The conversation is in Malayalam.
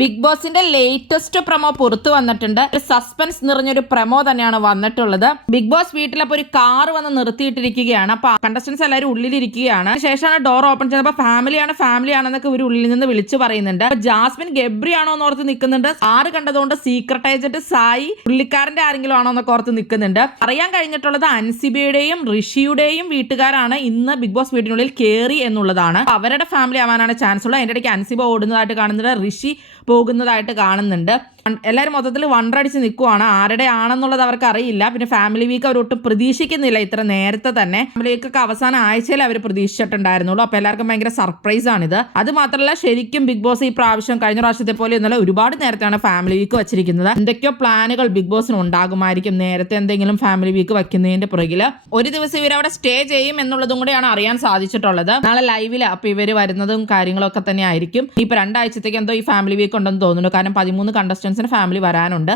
ബിഗ് ബോസിന്റെ ലേറ്റസ്റ്റ് പ്രൊമോ പുറത്തു വന്നിട്ടുണ്ട്. ഒരു സസ്പെൻസ് നിറഞ്ഞൊരു പ്രൊമോ തന്നെയാണ് വന്നിട്ടുള്ളത്. ബിഗ് ബോസ് വീട്ടിലപ്പോൾ ഒരു കാർ വന്ന് നിർത്തിയിട്ടിരിക്കുകയാണ്. അപ്പൊ കണ്ടസ്റ്റൻസ് എല്ലാവരും ഉള്ളിലിരിക്കുകയാണ്. ശേഷമാണ് ഡോർ ഓപ്പൺ ചെയ്തപ്പോൾ ഫാമിലി ആണെന്നൊക്കെ ഒരു ഉള്ളിൽ നിന്ന് വിളിച്ചു പറയുന്നുണ്ട്. ജാസ്മിൻ ഗബ്രി ആണോ എന്ന് ഓർത്ത് നിൽക്കുന്നുണ്ട്. ആറ് കണ്ടതുകൊണ്ട് സീക്രട്ട് ഏജന്റ് സായി പുള്ളിക്കാരന്റെ ആരെങ്കിലും ആണോ എന്നൊക്കെ ഓർത്ത് നിൽക്കുന്നുണ്ട്. അറിയാൻ കഴിഞ്ഞിട്ടുള്ളത് അൻസിബയുടെയും ഋഷിയുടെയും വീട്ടുകാരാണ് ഇന്ന് ബിഗ് ബോസ് വീട്ടിനുള്ളിൽ കയറി എന്നുള്ളതാണ്. അവരുടെ ഫാമിലി ആവാനാണ് ചാൻസ് ഉള്ളത്. അതിന്റെ ഇടയ്ക്ക് അൻസിബ ഓടുന്നതായിട്ട് കാണുന്നുണ്ട്, ഋഷി പോകുന്നതായിട്ട് കാണുന്നുണ്ട്. എല്ലാവരും മൊത്തത്തിൽ വണ്ടടിച്ച് നിൽക്കുവാണ്. ആരുടെ ആണെന്നുള്ളത് അവർക്ക് അറിയില്ല. പിന്നെ ഫാമിലി വീക്ക് അവരൊട്ടും പ്രതീക്ഷിക്കുന്നില്ല ഇത്ര നേരത്തെ തന്നെ. ഫാമിലി വീക്കൊക്കെ അവസാന ആഴ്ചയിൽ അവർ പ്രതീക്ഷിച്ചിട്ടുണ്ടായിരുന്നുള്ളൂ. അപ്പോൾ എല്ലാവർക്കും ഭയങ്കര സർപ്രൈസ് ആണിത്. അത് മാത്രമല്ല, ശരിക്കും ബിഗ് ബോസ് ഈ പ്രാവശ്യം കഴിഞ്ഞ പ്രാവശ്യത്തെ പോലെ ഒന്നുമല്ല, ഒരുപാട് നേരത്തെയാണ് ഫാമിലി വീക്ക് വെച്ചിരിക്കുന്നത്. എന്തൊക്കെയോ പ്ലാനുകൾ ബിഗ് ബോസിന് ഉണ്ടാകുമായിരിക്കും നേരത്തെ എന്തെങ്കിലും ഫാമിലി വീക്ക് വെക്കുന്നതിന്റെ പുറകില്. ഒരു ദിവസം ഇവരവിടെ സ്റ്റേ ചെയ്യും എന്നുള്ളതും കൂടെയാണ് അറിയാൻ സാധിച്ചിട്ടുള്ളത്. നാളെ ലൈവില് അപ്പൊ ഇവര് വരുന്നതും കാര്യങ്ങളൊക്കെ തന്നെ ആയിരിക്കും. ഇപ്പൊ 2 ആഴ്ചത്തേക്ക് എന്തോ ഈ ഫാമിലി വീക്ക് ഉണ്ടെന്ന് തോന്നുന്നു. കാരണം 13 കണ്ടസ്റ്റൻസിന് ഫാമിലി വരാനുണ്ട്.